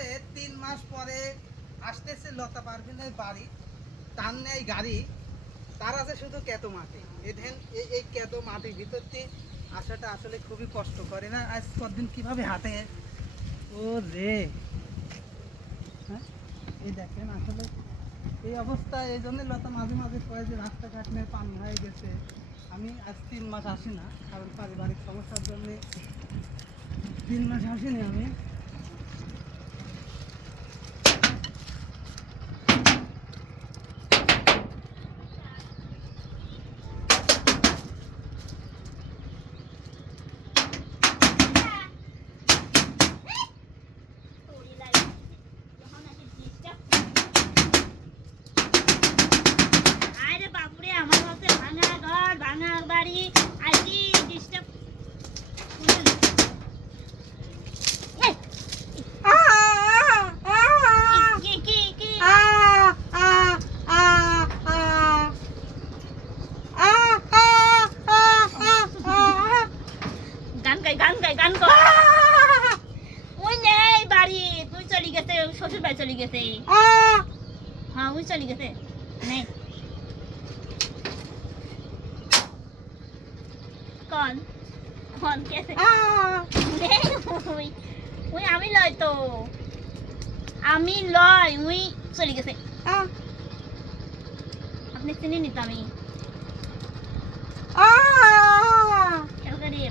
আসলে তিন মাস পরে আসতেছে লতা পারভিনের বাড়ি, তার নেই গাড়ি, তার আছে শুধু কেতো মাটি। এধেন এই- কেতো মাটির ভিতর দিয়ে আসাটা আসলে খুবই কষ্ট করে না আজ কদিন কীভাবে হাঁটে? ও রে হ্যাঁ? এই দেখেন আসলে এই অবস্থা, এই জন্য লতা মাঝে মাঝে কয়ে যে রাস্তাঘাট নিয়ে পানি হয়ে গেছে। আমি আজ তিন মাস আসি না, কারণ পারিবারিক সমস্যার জন্যে তিন মাস আসিনি আমি আরে বাপুরে আমার হচ্ছে ভাঙা ঘর ভাঙা বাড়ি আইসি ডিস্টার্ব কি কি কি গান গাই গান গাই গান গাই ওই নেই বাড়ি তুই চলে গেছে শ্বশুর বাড়ি চলে গেছে। হ্যাঁ ওই চলে গেছে। কন কন ওই আমি লয় তো। আমি লয় উই চলে গেছে। আপনি চিনি নি তো আমি?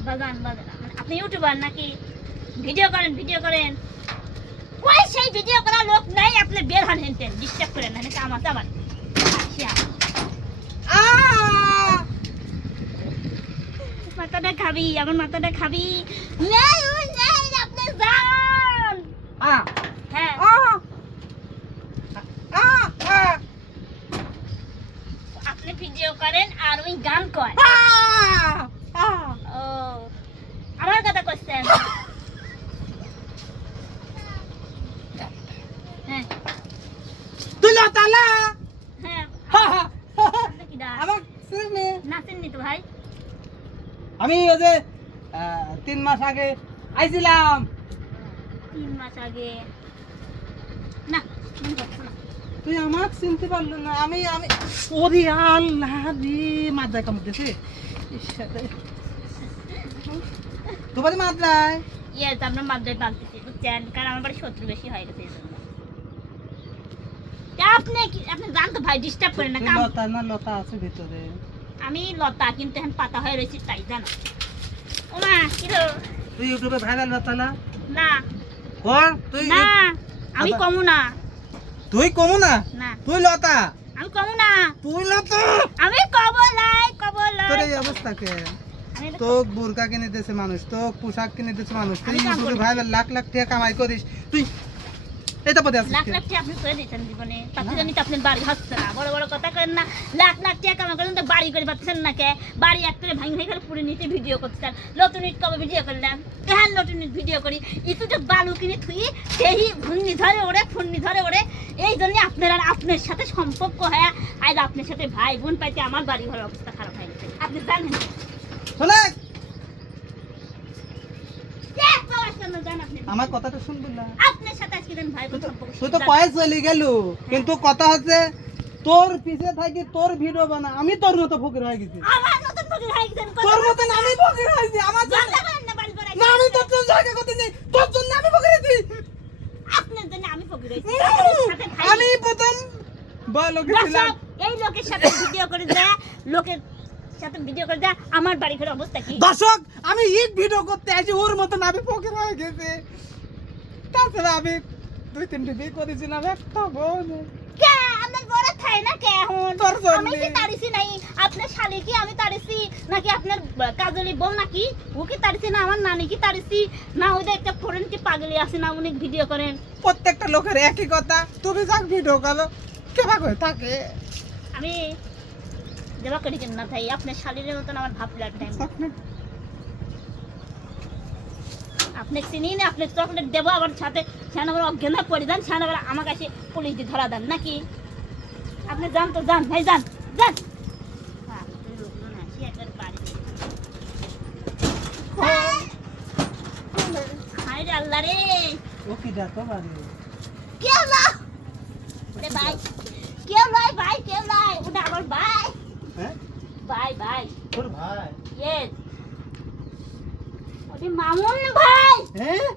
বাগান বাগান মানে আপনি ইউটিউবার নাকি? ভিডিও করেন ভিডিও করেন। ওই সেই ভিডিও করা লোক নাই আপনি বের হন হেনতেন ডিস্টার্ব করেন না নাকি আমার আমার মাথাটা খাবি আমার মাথাটা খাবি। নেই ওই নেই আপনি যান। হ্যাঁ। আপনি ভিডিও করেন আর ওই গান ও আমার কথা করছেন হ্যাঁ তুই হ্যাঁ? আমার তো ভাই। আমি ওই যে তিন মাস আগে আইছিলাম। তিন মাস আগে। না পড়ছে না। তুই আমাকে চিনতে পারল না। আমি আমি ওরে আল্লাহ রে মাদ্রায় কামড়তেছে তো বাড়ি মাদ্রায়? ইয়ে আমরা মাদ্রায় পালতেছি বুঝছেন? কারণ আমার শত্রু বেশি হয়ে গেছে আপনি আপনি জান তো ভাই ডিস্টার্ব করেন না কাম লতা না লতা আছে ভিতরে। আমি লতা কিন্তু এখন পাতা হয়ে রয়েছি তাই জানো। ওমা তুই ইউটিউবে ভাইরাল লতা না? তুই না আমি কমু না। তুই কমু না? তুই লতা? আমি কমু না। তুই লতা? আমি কবলাই কবলাই তোর এই অবস্থা কে? তোক বুরকা কিনে দিয়েছে মানুষ তোক পোশাক কিনে দিয়েছে মানুষ। তুই ইউটিউবে। ভাইরাল লাখ লাখ টাকা কামাই করিস। তুই এটা পদে আছিস লাখ লাখ টাকা আপনি করে দিয়েছেন জীবনে। তাতে জানি তো আপনার বাড়ি হচ্ছে না। বড় বড় কথা করেন না। লাখ লাখ টাকা কামা করেন তো বাড়ি করে পাচ্ছেন না কে? বাড়ি এক করে ভাঙি ভাঙি পুরো নিচে ভিডিও করতেছেন। নতুন ইট কবে ভিডিও করলাম কেন নতুন ইট ভিডিও করি? ইটুতে বালু কিনে থুই সেই ঘূর্ণি ধরে ওরে ধরে ওরে এই জন্য আপনার আর আপনার সাথে সম্পর্ক হয়। আজ আপনার সাথে ভাই বোন পাইতে আমার বাড়ি ঘরের অবস্থা খারাপ হয়ে গেছে। আপনি জানেন? শোনে কে পাওয়ার জন্য জান? আমার কথাটা শুনবি না। আপনার সাথে আজকে দেন ভাই তুই তো কয়ে চলে গেল। কিন্তু কথা হচ্ছে তোর পিছে থাকি তোর ভিডিও বানা। আমি তোর মতো ফকির হয়ে গেছি। আমার নতুন ফকির হয়ে গেছেন তোর মতন আমি ফকির হয়েছি আমার জন্য না আমি তোর জন্য জায়গা করতে নেই। তোর জন্য আমি ফকির হয়েছি। আপনার জন্য আমি ফকির হয়েছি। সাথে আমি প্রথম বলো গেছিলাম দর্শক, এই লোকের সাথে ভিডিও করে দেয়। লোকের সাথে ভিডিও করে দেয় আমার বাড়ি ঘরের অবস্থা কি? দর্শক আমি ঈদ ভিডিও করতে আসি ওর মতন আমি ফকির হয়ে গেছি। তাছাড়া আমি দুই তিনটে বিয়ে করেছিলাম একটা বউ নেই। কে? আপনার বড় থাই না কে এখন? তোর জন্যে। আমি কি তারিছি নাই? আপনার শালি কি আমি তারিছি নাকি আপনার কাজলি বউ নাকি? ও কি না? আমার নানি কি তারিছি না ওই একটা ফোরেন কি পাগলি আছে না উনি ভিডিও করেন। প্রত্যেকটা লোকের একই কথা তুমি যাক ভিডিও করো কেবা করে থাকে? আমি দেবা করি না ভাই আপনার শালির মতন আমার ভাব টাইম আপনি চিনি না আপনি চকলেট দেবো আবার সাথে সেন আবার অজ্ঞান পড়ে যান সেন আবার আমার কাছে পুলিশ দিয়ে ধরা দেন নাকি? আপনি যান তো যান ভাই যান যান। আল্লাহ রে। ও কি দেখো বাড়ি? কেউ না ভাই কেউ নয় ভাই কেউ নয় ওটা আমার ভাই। হ্যাঁ? ভাই ভাই তোর ভাই। ইয়েস ওরে মামুন ভাই! হ্যাঁ?